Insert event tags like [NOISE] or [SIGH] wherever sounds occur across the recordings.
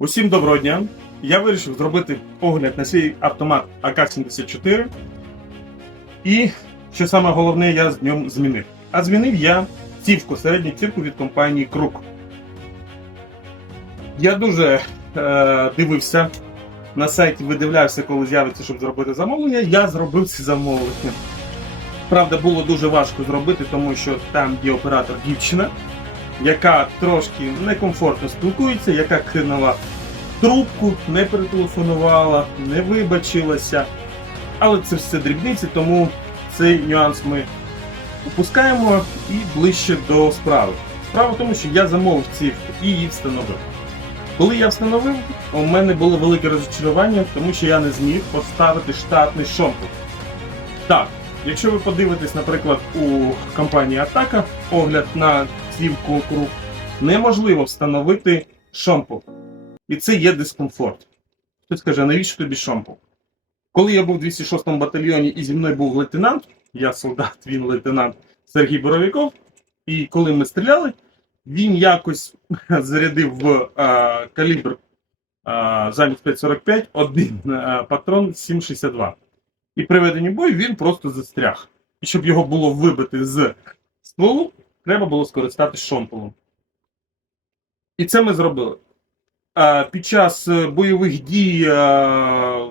Усім доброго дня! Я вирішив зробити огляд на свій автомат АК-74. І, що саме головне, я з ньому змінив. А змінив я цівку, середню цівку від компанії Крук. Я дуже е, дивився на сайті, видивлявся, коли з'явиться, щоб зробити замовлення. Я зробив це замовлення. Правда, було дуже важко зробити, тому що там є оператор дівчина, яка трошки некомфортно спілкується, яка кинула трубку, не перетелефонувала, не вибачилася. Але це все дрібниці, тому цей нюанс ми опускаємо і ближче до справи. Справа в тому, що я замовив цівку і її встановив. Коли я встановив, у мене було велике розчарування, тому що я не зміг поставити штатний шомпол. Так, якщо ви подивитесь, наприклад, у компанії Атака огляд на цівку круг, неможливо встановити шомпол. І це є дискомфорт. Хтось каже, навіщо тобі шомпол? Коли я був у 206 му батальйоні і зі мною був лейтенант, я солдат, він лейтенант Сергій Боровіков, і коли ми стріляли, він якось [LAUGHS] зарядив в а, калібр а, замість 5,45 один а, патрон 7,62. І при веденні бою він просто застряг. І щоб його було вибити з стволу, треба було скористатися шомполом. І це ми зробили. Під час е, бойових дій, а,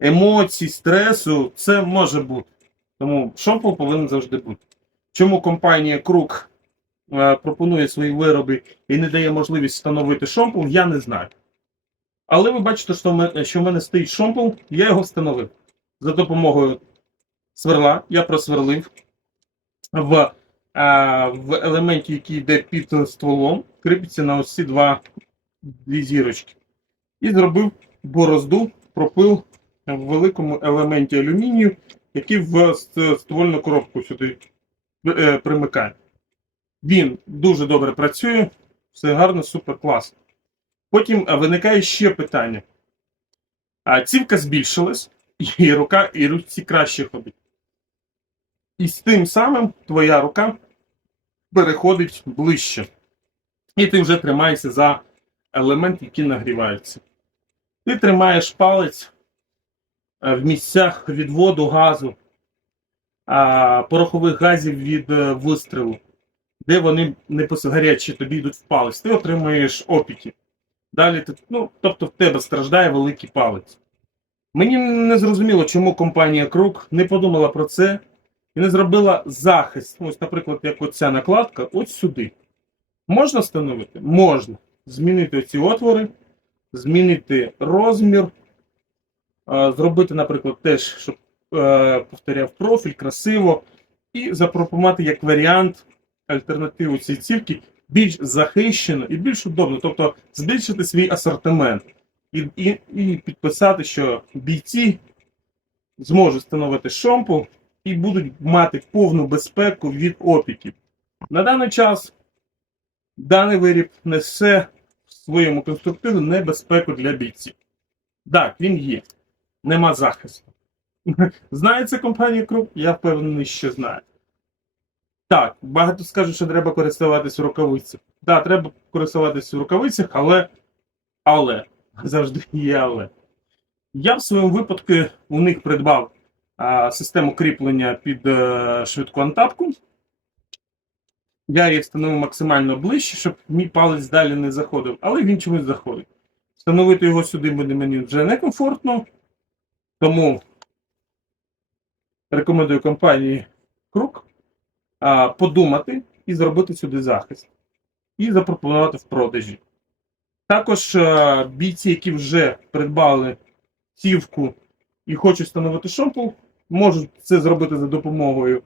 емоцій, стресу це може бути. Тому шомпол повинен завжди бути. Чому компанія Крук е, пропонує свої вироби і не дає можливість встановити шомпол, я не знаю. Але ви бачите, що в мене, стоїть шомпол, я його встановив. За допомогою сверла я просверлив в, е, в елементі, який йде під стволом, кріпиться на ось ці два дві зірочки. І зробив борозду, пропил в великому елементі алюмінію, який в ствольну коробку сюди е, примикає. Він дуже добре працює, все гарно, супер класно. Потім е, виникає ще питання. А цівка збільшилась, і рука, і руці краще ходить. І з тим самим твоя рука переходить ближче. І ти вже тримаєшся за елемент, який нагрівається. Ти тримаєш палець е, в місцях відводу газу, порохових газів від е, вистрілу, де вони не гарячі тобі йдуть в палець. Ти отримуєш опіки. Далі ти, ну, тобто в тебе страждає великий палець. Мені не зрозуміло, чому компанія Крук не подумала про це і не зробила захист. Ось, наприклад, як оця накладка, ось сюди. Можна встановити? Можна. Змінити ці отвори, змінити розмір, зробити, наприклад, теж, щоб е, повторяв профіль, красиво, і запропонувати як варіант альтернативу цій цівки більш захищено і більш удобно, тобто збільшити свій асортимент і, і, і підписати, що бійці зможуть встановити шомпол і будуть мати повну безпеку від опіків. На даний час даний виріб несе в своєму конструктиві небезпеку для бійців. Так, він є. Нема захисту. [LAUGHS] Знає це компанія Круп? Я впевнений, що знає. Так, багато скажуть, що треба користуватися рукавицями. Так, треба користуватися в рукавицях, але. Але. [LAUGHS] Завжди є але. Я в своєму випадку у них придбав систему кріплення під е, швидку антапку. Я її встановив максимально ближче, щоб мій палець далі не заходив, але він чомусь заходить. Встановити його сюди буде мені вже некомфортно, тому рекомендую компанії Крук подумати і зробити сюди захист. І запропонувати в продажі. Також бійці, які вже придбали цівку і хочуть встановити шомпол, можуть це зробити за допомогою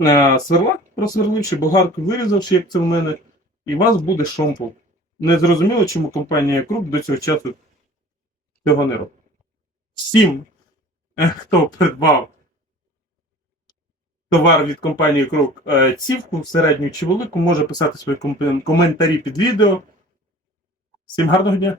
е, сверла, просверливши, болгарку вирізавши, як це в мене, і у вас буде шомпол. Не зрозуміло, чому компанія Круп до цього часу цього не робить. Всім, е, хто придбав товар від компанії Крук е, цівку, середню чи велику, може писати свої коментарі під відео. Всім гарного дня!